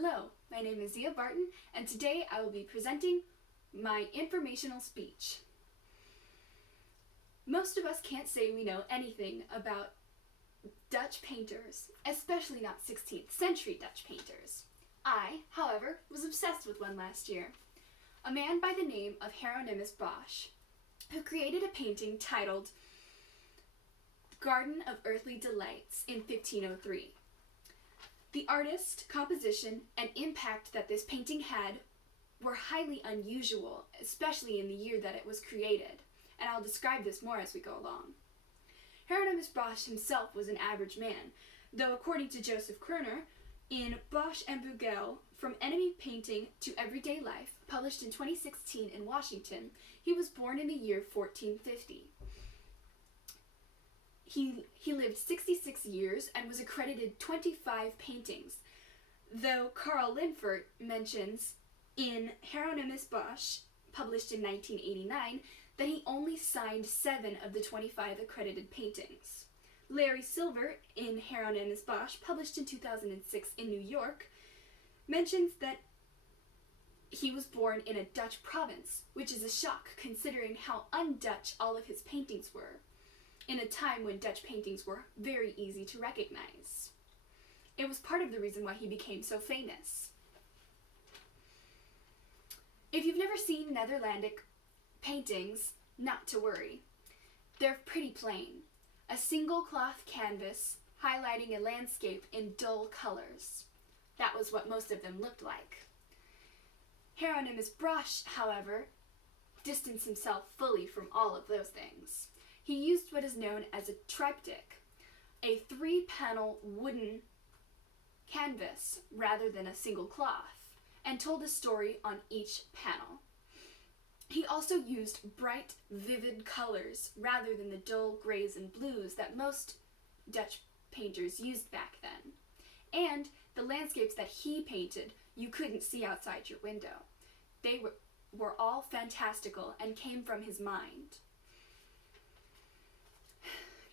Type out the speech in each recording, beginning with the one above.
Hello, my name is Zia Barton, and today I will be presenting my informational speech. Most of us can't say we know anything about Dutch painters, especially not 16th century Dutch painters. I, however, was obsessed with one last year. A man by the name of Hieronymus Bosch, who created a painting titled Garden of Earthly Delights in 1503. The artist, composition, and impact that this painting had were highly unusual, especially in the year that it was created, and I'll describe this more as we go along. Hieronymus Bosch himself was an average man, though according to Joseph Kerner, in Bosch and Bruegel, From Enemy Painting to Everyday Life, published in 2016 in Washington, he was born in the year 1450. He lived 66 years and was accredited 25 paintings, though Carl Linfert mentions in Hieronymus Bosch, published in 1989, that he only signed 7 of the 25 accredited paintings. Larry Silver, in Hieronymus Bosch, published in 2006 in New York, mentions that he was born in a Dutch province, which is a shock considering how un-Dutch all of his paintings were, in a time when Dutch paintings were very easy to recognize. It was part of the reason why he became so famous. If you've never seen Netherlandic paintings, not to worry. They're pretty plain. A single cloth canvas highlighting a landscape in dull colors. That was what most of them looked like. Hieronymus Bosch, however, distanced himself fully from all of those things. He used what is known as a triptych, a 3-panel wooden canvas rather than a single cloth, and told a story on each panel. He also used bright, vivid colors rather than the dull grays and blues that most Dutch painters used back then. And the landscapes that he painted, you couldn't see outside your window. They were all fantastical and came from his mind.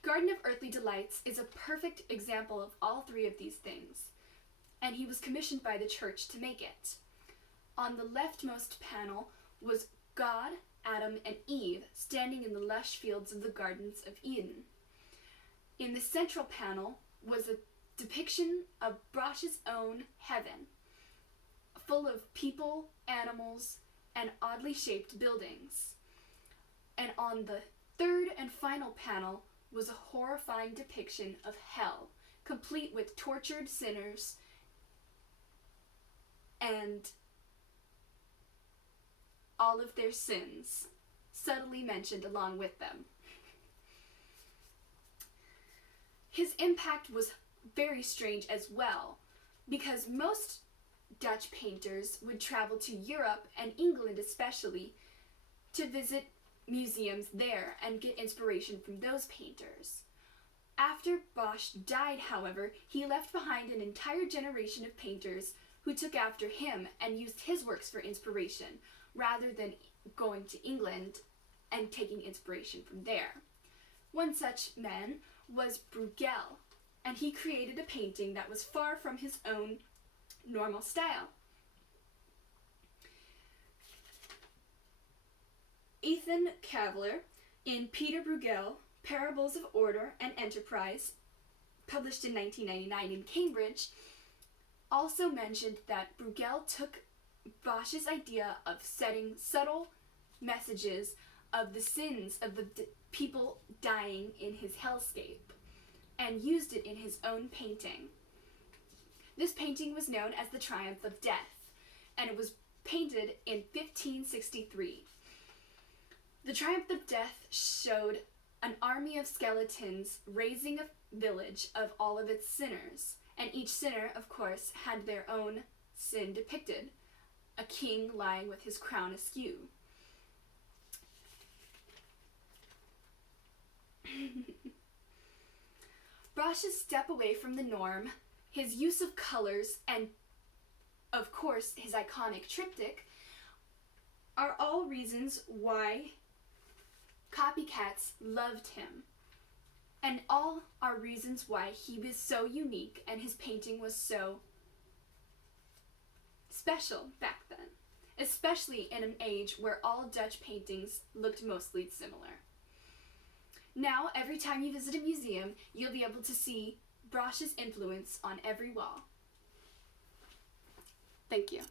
Garden of Earthly Delights is a perfect example of all 3 of these things, and he was commissioned by the church to make it. On the leftmost panel was God, Adam, and Eve standing in the lush fields of the Gardens of Eden. In the central panel was a depiction of Bosch's own heaven, full of people, animals, and oddly shaped buildings. And on the third and final panel was a horrifying depiction of hell, complete with tortured sinners and all of their sins subtly mentioned along with them. His impact was very strange as well, because most Dutch painters would travel to Europe and England especially to visit museums there and get inspiration from those painters. After Bosch died, however, he left behind an entire generation of painters who took after him and used his works for inspiration, rather than going to England and taking inspiration from there. One such man was Bruegel, and he created a painting that was far from his own normal style. Ethan Cavler, in Peter Bruegel, Parables of Order and Enterprise, published in 1999 in Cambridge, also mentioned that Bruegel took Bosch's idea of setting subtle messages of the sins of the people dying in his hellscape and used it in his own painting. This painting was known as The Triumph of Death, and it was painted in 1563. The Triumph of Death showed an army of skeletons raising a village of all of its sinners, and each sinner, of course, had their own sin depicted, a king lying with his crown askew. Bosch's step away from the norm, his use of colors, and, of course, his iconic triptych, are all reasons why copycats loved him, and all are reasons why he was so unique and his painting was so special back then, especially in an age where all Dutch paintings looked mostly similar. Now, every time you visit a museum, you'll be able to see Bosch's influence on every wall. Thank you.